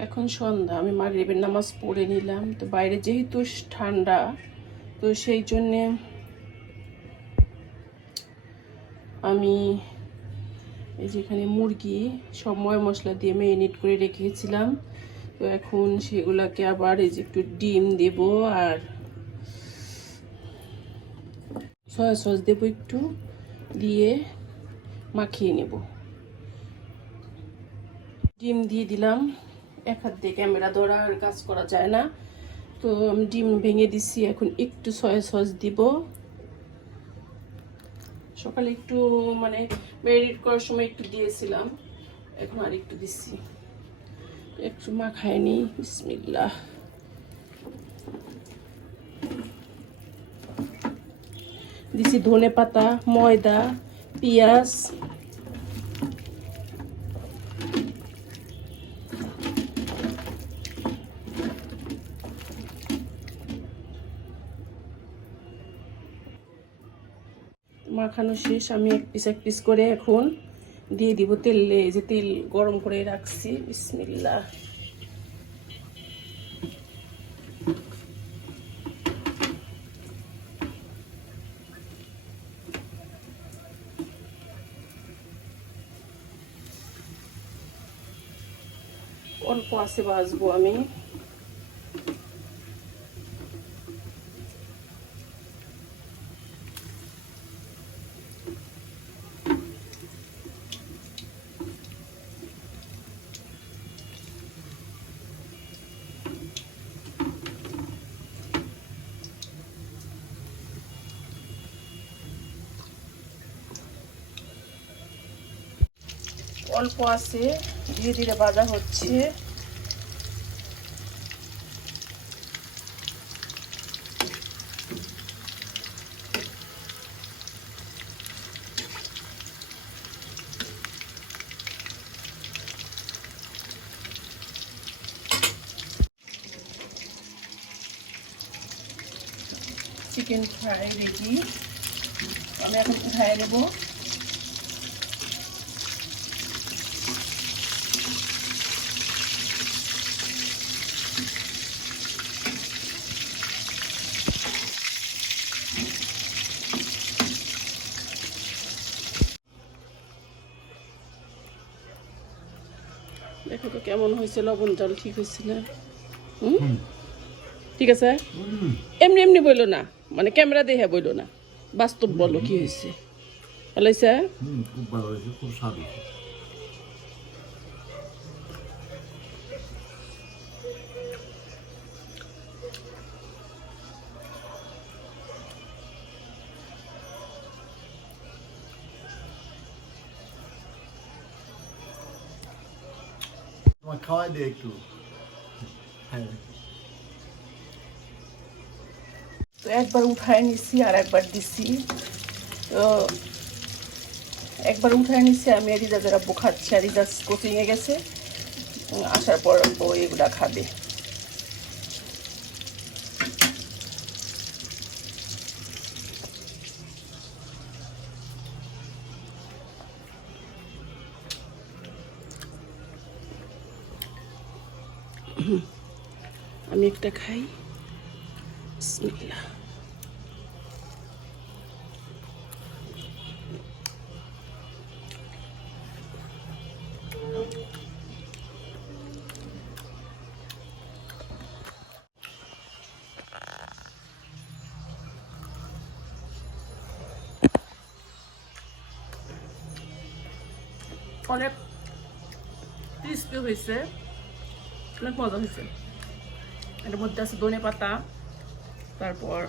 এখন সন্ধ্যা, আমি মাগরিবের নামাজ পড়ে নিলাম। তো বাইরে যেহেতু ঠান্ডা, তো সেই জন্যে আমি এই যেখানে মুরগি, সব ময় মশলা দিয়ে মেরিনেট করে রেখেছিলাম। তো এখন সেগুলাকে আবার এই যে একটু ডিম দেব আর সয়া সস দেবো একটু দিয়ে মাখিয়ে নেব। ডিম দিয়ে দিলাম। এক হাত দিয়ে ক্যামেরা ধরা আর কাজ করা যায় না। তো আমি ডিম ভেঙে দিছি, এখন একটু সয়া সস দিব। সকালে একটু মানে মেরিট করার সময় একটু দিয়েছিলাম, এখন আর একটু দিচ্ছি একটু মাখায় নি, বিসমিল্লাহ। দিছি ধনে পাতা ময়দা, পেঁয়াজ মাখানো শেষ, আমি এক পিস এক পিস করে এখন দিয়ে দিব তেলে। যে তেল গরম করে রাখছি, বিসমিল্লাহ। অল্প আছে বাজবো আমি। অল্প আছে ধীরে ধীরে ভাজা হচ্ছে। চিকেন ফ্রাই রেডি আমি এখন ফ্রাই নেব দেখো তো কেমন হয়েছে? লবণ জল ঠিক হয়েছে না? হুম? ঠিক আছে? এমনি এমনি বলল না? মানে ক্যামেরা দেখে বলল না? বাস্তব বলো কি হয়েছে? ভালো হয়েছে? খুব ভালো হয়েছে খুব স্বাদ তোমার খাওয়াই দে একটু। হ্যাঁ। তো একবার উঠায় নিছি আর একবার দিছি। তো একবার উঠায় নিছি, আমি রিজাজের আব্বু খাচ্ছি আর রিজাজ কোচিংয়ে গেছে। আসার পর ও এগুলা খাবে। আমি একটা খাই। বিসমিল্লাহ। অনেক ক্রিস্পি হয়েছে। অনেক মজা হয়েছে। এটার মধ্যে আছে ধনে পাতা তারপর